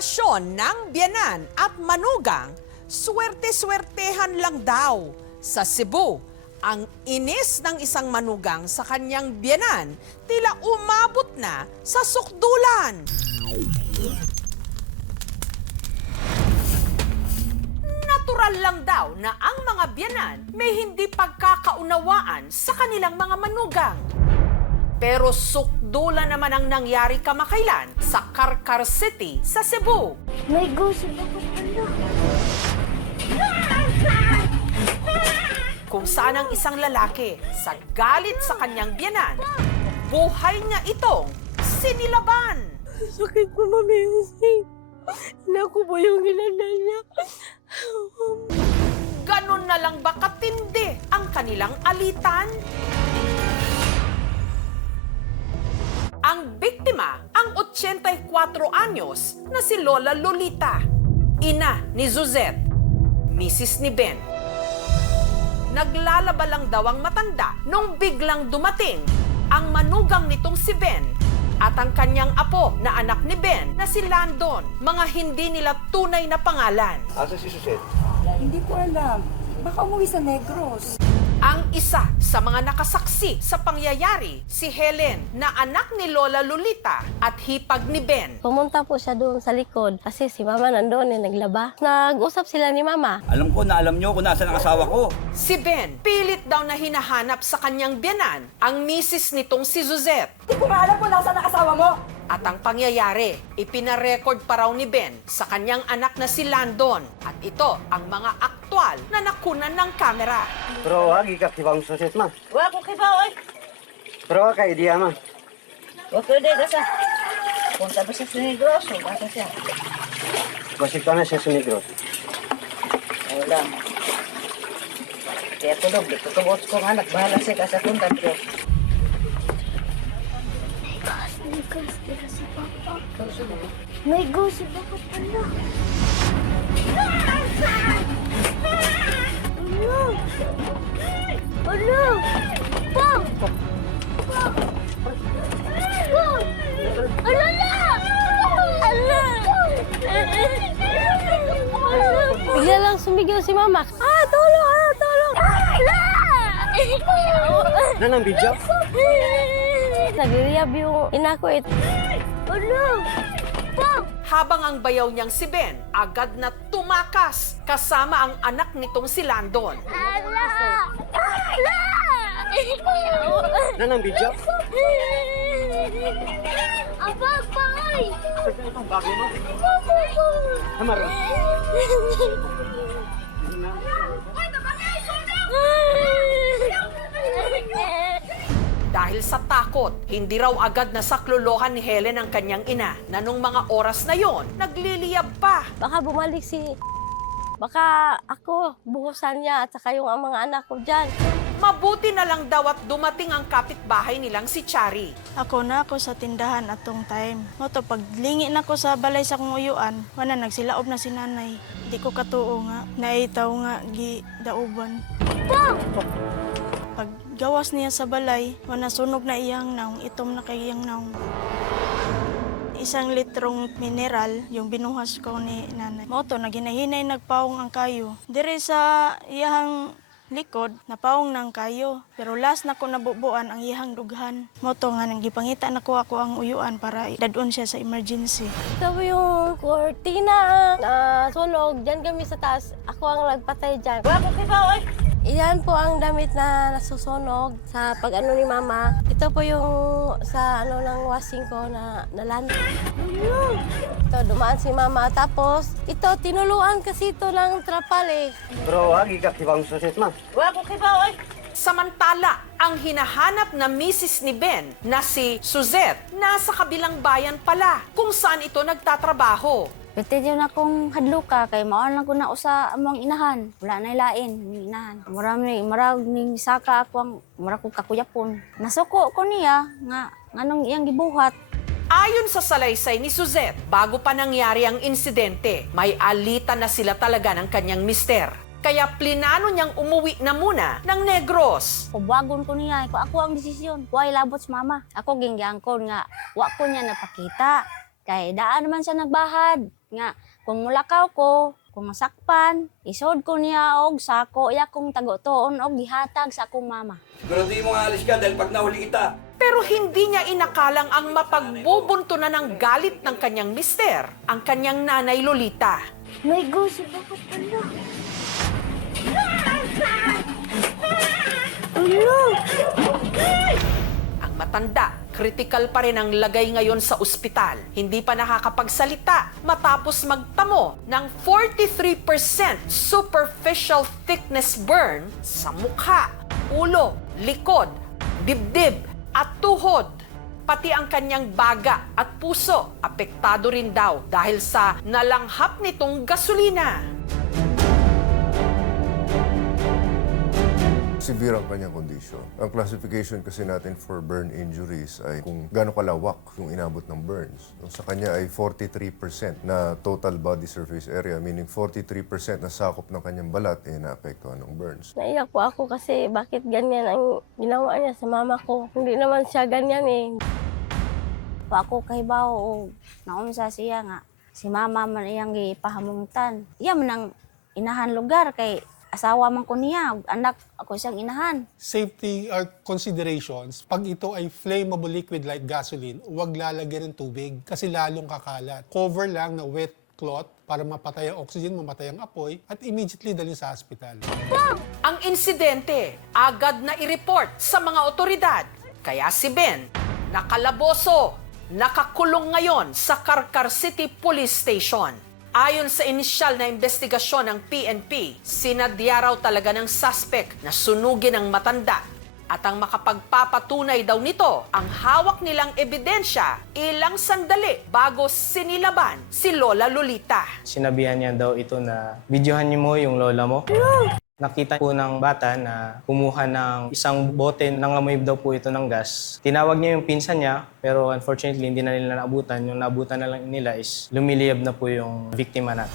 relasyon ng biyenan at manugang, swerte-swertehan lang daw. Sa Cebu, ang inis ng isang manugang sa kanyang biyenan tila umabot na sa sukdulan. Natural lang daw na ang mga biyenan may hindi pagkakaunawaan sa kanilang mga manugang. Pero sukdulan naman ang nangyari kamakailan sa Carcar City sa Cebu. May gusto ako pala. Kung saan ang isang lalaki sa galit sa kanyang biyenan, buhay niya itong sinilaban. Sakit po, Mami. Naku po yung ginanda niya. Ganun na lang ba katindi ang kanilang alitan? Ang biktima, ang 84 anyos na si Lola Lolita, ina ni Suzette, Mrs. ni Ben. Naglalaba lang daw ang matanda nung biglang dumating ang manugang nitong si Ben at ang kanyang apo na anak ni Ben na si Landon, mga hindi nila tunay na pangalan. Asa si Suzette? Hindi ko alam. Baka umuwi sa Negros. Ang isa sa mga nakasaksi sa pangyayari, si Helen na anak ni Lola Lolita at hipag ni Ben. Pumunta po siya doon sa likod kasi si Mama nandoon naglaba. Nag-usap sila ni Mama. Alam ko na alam nyo kung nasaan ang asawa ko. Si Ben, pilit daw na hinahanap sa kanyang biyanan ang misis nitong si Suzette. Hindi ko nga alam kung nasaan ang asawa mo. At ang pangyayari, ipinarecord pa raw ni Ben sa kanyang anak na si Landon. At ito ang mga aktwal na nakunan ng kamera. Pero agi ka kibang Suzette ma. Wa ko kibaw oy. Pero ka idea ma. Wa ko de sa. Punta ba sa Negros o basta siya? Basik ka na siya sa Negros. Wala. Kaya tulog, dito tubos kong anak. Bahala siya ka sa punta bro. May gusto ako pala. Ano? Pang! Pang! Pang! Ano na? Ano? Bigla lang sumigaw si Mama. Tulong! Tulong! Nanang video? Nag-rehab yung ina ko eh. Ano? Pang! Habang ang bayaw niyang si Ben, agad na tumakas kasama ang anak nitong si Landon. Ala! Ala! Nanang video? Abang, pangay! Itong bagay mo? Hamaro. Dahil sa takot, hindi raw agad nasaklolohan ni Helen ang kanyang ina na nung mga oras na yon, nagliliyab pa. Baka bumalik si... Baka ako, buhusan niya at saka yung mga anak ko dyan. Mabuti na lang daw at dumating ang kapitbahay nilang si Chari. Ako na ako sa tindahan atong time. Moto paglingi na ko sa balay sa kong uyuan, wala nagsilaob na si nanay. Di ko katuo nga, naitaw nga gi dauban. Pag gawas niya sa balay, wala sunog na iyang naong, itom na kay iyang naong. 1 litrong mineral yung binuhas ko ni nanay. Moto naginahinay nagpaong ang kayo. Dire sa iyang likod, napaong ng kayo. Pero last na ko nabubuan ang iyang dughan. Moto nga nang gipangita na ko ako ang uyuan para dadon siya sa emergency. Ito po yung kortina na sunog. Diyan kami sa taas. Ako ang nagpatay dyan. Wa ko kibaw oy. Iyan po ang damit na nasusunog sa pag-ano ni Mama. Ito po yung sa ano ng washing ko na nalan. Ito, dumaan si Mama. Tapos, ito, tinuluan kasi ito ng trapal eh. Pero agi ka kibang Suzette ma. Wa ko kibaw oy. Samantala, ang hinahanap na misis ni Ben na si Suzette, nasa kabilang bayan pala kung saan ito nagtatrabaho. Pwede dyan akong hadluka kay mao lang ko na usa among inahan. Wala na ilain ng inahan. Maraming saka ako ang ko kakuyapon. Nasuko ko niya nga nganong iyang gibuhat. Ayon sa salaysay ni Suzette, bago pa nangyari ang insidente, may alitan na sila talaga ng kanyang mister. Kaya plinano niyang umuwi na muna ng Negros. Kubuagon ko niya, ako ang desisyon. Huwag labot sa mama. Ako gingyangkon nga, wa ko niya napakita. Kay daan naman siya nagbahad. Nga, kung mulakaw ko, kung masakpan, isod ko niya og sako, iya kong tago-tuon og gihatag sa akong mama. Siguraduhin mo nga alis ka dahil pag nahuli kita. Pero hindi niya inakalang ang mapagbubunto na ng galit ng kanyang mister, ang kanyang nanay Lolita. May gusto ako pala. Ang matanda, critical pa rin ang lagay ngayon sa ospital. Hindi pa nakakapagsalita matapos magtamo ng 43% superficial thickness burn sa mukha, ulo, likod, dibdib at tuhod. Pati ang kanyang baga at puso apektado rin daw dahil sa nalanghap nitong gasolina. Severe ang kanyang kondisyon. Ang classification kasi natin for burn injuries ay kung gaano kalawak yung inabot ng burns. Sa kanya ay 43% na total body surface area, meaning 43% na sakop ng kanyang balat ay naapektuhan ng burns. Naiyak po ako kasi bakit ganyan ang ginawa niya sa mama ko. Hindi naman siya ganyan eh. Ako kahibaw og naunsa siya nga si mama man iyang gipahamuntan. Iya man ang inahan lugar kay asawa man ko niya, anak ako siyang inahan. Safety considerations, pag ito ay flammable liquid like gasoline, huwag lalagyan ng tubig kasi lalong kakalat. Cover lang na wet cloth para mapatay ang oxygen, mamatay ang apoy, at immediately dalhin sa hospital. Ang insidente agad na i-report sa mga otoridad. Kaya si Ben, nakalaboso, nakakulong ngayon sa Karkar City Police Station. Ayon sa inisyal na investigasyon ng PNP, sinadya raw talaga ng suspect na sunugin ang matanda. At ang makapagpapatunay daw nito, ang hawak nilang ebidensya ilang sandali bago sinilaban si Lola Lolita. Sinabihan niya daw ito na videohan niyo mo yung lola mo. Nakita po ng bata na kumuha ng isang bote, nangamoy daw po ito ng gas. Tinawag niya yung pinsan niya, pero unfortunately hindi na nila naabutan. Yung naabutan na lang nila is lumiliyab na po yung biktima natin.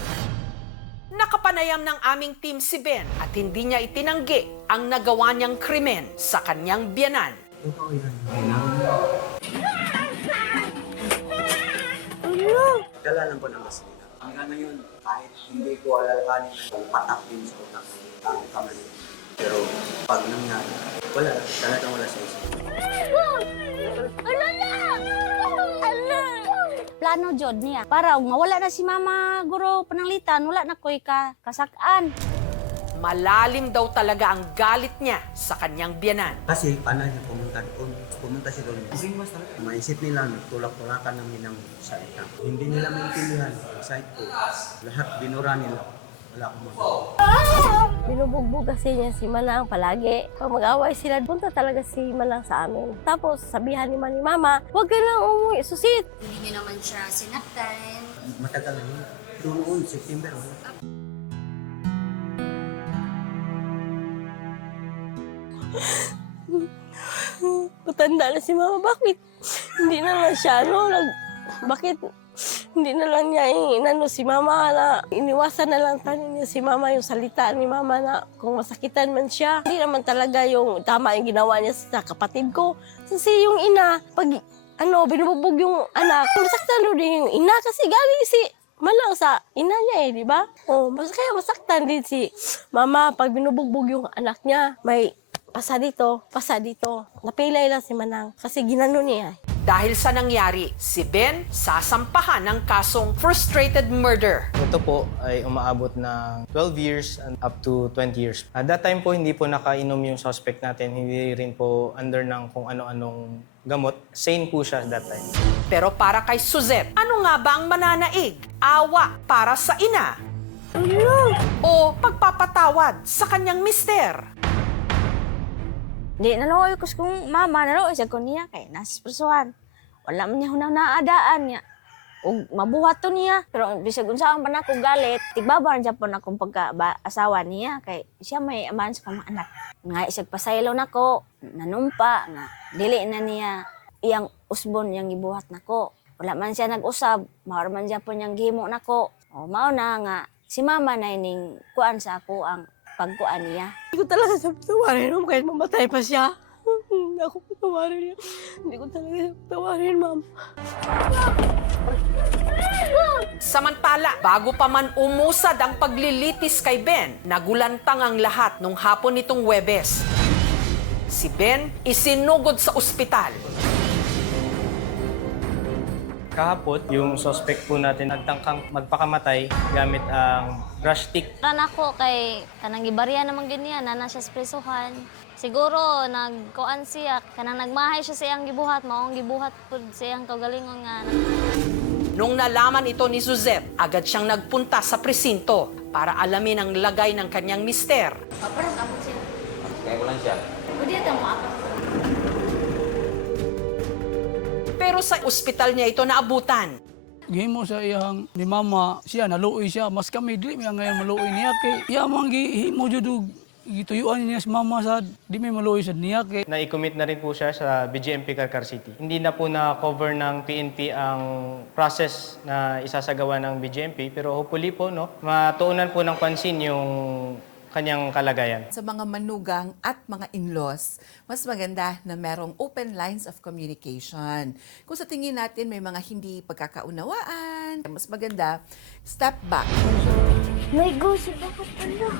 Nakapanayam ng aming team si Ben at hindi niya itinanggi ang nagawa niyang krimen sa kanyang biyanan. Dala lang ko ng gasolina. Hanggang ngayon, kahit hindi ko alalahanin kung patak din sa utak ang kamali. Pero pag nangyari, wala. Talagang wala sa isip. Plano jud niya para ug mawala na si mama guro pananglitan, wala na koy kasakaan. Malalim daw talaga ang galit niya sa kanyang biyanan. Kasi paano niya pumunta doon? Pumunta siya doon. Singwas talaga. Maisip nila, nagtulak-tulakan namin ng salita. Hindi nila maintindihan. Excited ko. Lahat binura nila. Wala akong magawa. Binubugbog kasi niya si Manang palagi. Pag mag-away sila, punta talaga si Manang sa amin. Tapos sabihan ni Mama, huwag ka lang umuwi, susit. Hindi niyo naman siya sinaktan. Matagal na yun. Noon, September, wala. Matanda na si Mama, bakit? Hindi na lang siya, bakit hindi na lang niya inano si Mama na iniwasan na lang tanin niya si Mama yung salita ni Mama na kung masakitan man siya. Hindi naman talaga yung tama yung ginawa niya sa kapatid ko. Kasi yung ina, pag binububog yung anak, masaktan din yung ina kasi galing si Manang sa ina niya di ba? Kaya masaktan din si Mama pag binubugbog yung anak niya. May pasa dito. Napilay lang si Manang kasi ginano niya. Dahil sa nangyari, si Ben sasampahan ng kasong frustrated murder. Ito po ay umaabot ng 12 years and up to 20 years. At that time po, hindi po nakainom yung suspect natin. Hindi rin po under ng kung ano-anong gamot. Sane po siya that time. Pero para kay Suzette, ano nga ba ang mananaig? Awa para sa ina? O pagpapatawad sa kanyang mister? Di naloy ko kung mama naloy siya ko niya kay nasispersuhan. Wala man niya hunang naadaan niya. Ug mabuhat to niya. Pero bisag unsaon pa nako galit, tigbabar jud po akong pagka-asawa niya kay siya may aman sa mga anak. Nga isag pasaylo nako, nanumpa nga dili na niya iyang usbon yang gibuhat nako. Wala man siya nag-usab, mao man siya po niyang gihimo nako. Mao na nga si mama na ining kuan sa ako ang pagkuan niya. Hindi ko talaga sabi tawarin kahit mamatay pa siya. Hindi ako patawarin niya. Hindi ko talaga patawarin, ma'am. Samantala, bago pa man umusad ang paglilitis kay Ben, nagulantang ang lahat nung hapon nitong Huwebes. Si Ben isinugod sa ospital. Kahapon, yung suspect po natin nagtangkang magpakamatay gamit ang brush stick. Ran ako kay kanang gibarya naman ganyan, na siya sa prisuhan. Siguro nagkuan siya, kanang nagmahay siya sa iyang gibuhat, maong gibuhat po sa iyang kaugalingon nga. Nung nalaman ito ni Suzette, agad siyang nagpunta sa presinto para alamin ang lagay ng kanyang mister. Parang abot siya. Kaya ko lang siya. Pwede ito mo ako. Pero sa ospital niya ito naabutan. Gihimo sa iyang ni mama siya naluoy siya mas kami dili mi ngayon maluoy niya kay iya man gihimo jud og gituyuan niya si mama sa di may maluoy sa niya kay Na-commit na rin po siya sa BGMP Carcar City. Hindi na po na-cover ng PNP ang process na isasagawa ng BGMP pero hopefully po matuunan po ng pansin yung kanyang kalagayan. Sa mga manugang at mga in-laws, mas maganda na merong open lines of communication. Kung sa tingin natin may mga hindi pagkakaunawaan, mas maganda, step back. May gusto ako pala.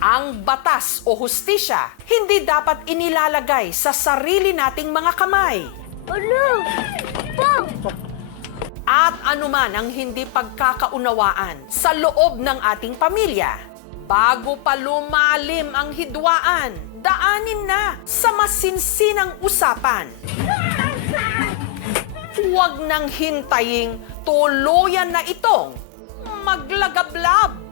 Ang batas o hustisya hindi dapat inilalagay sa sarili nating mga kamay. Ano? At anuman ang hindi pagkakaunawaan sa loob ng ating pamilya, bago pa lumalim ang hidwaan, daanin na sa masinsinang usapan. Huwag nang hintaying tuluyan na itong maglagablab.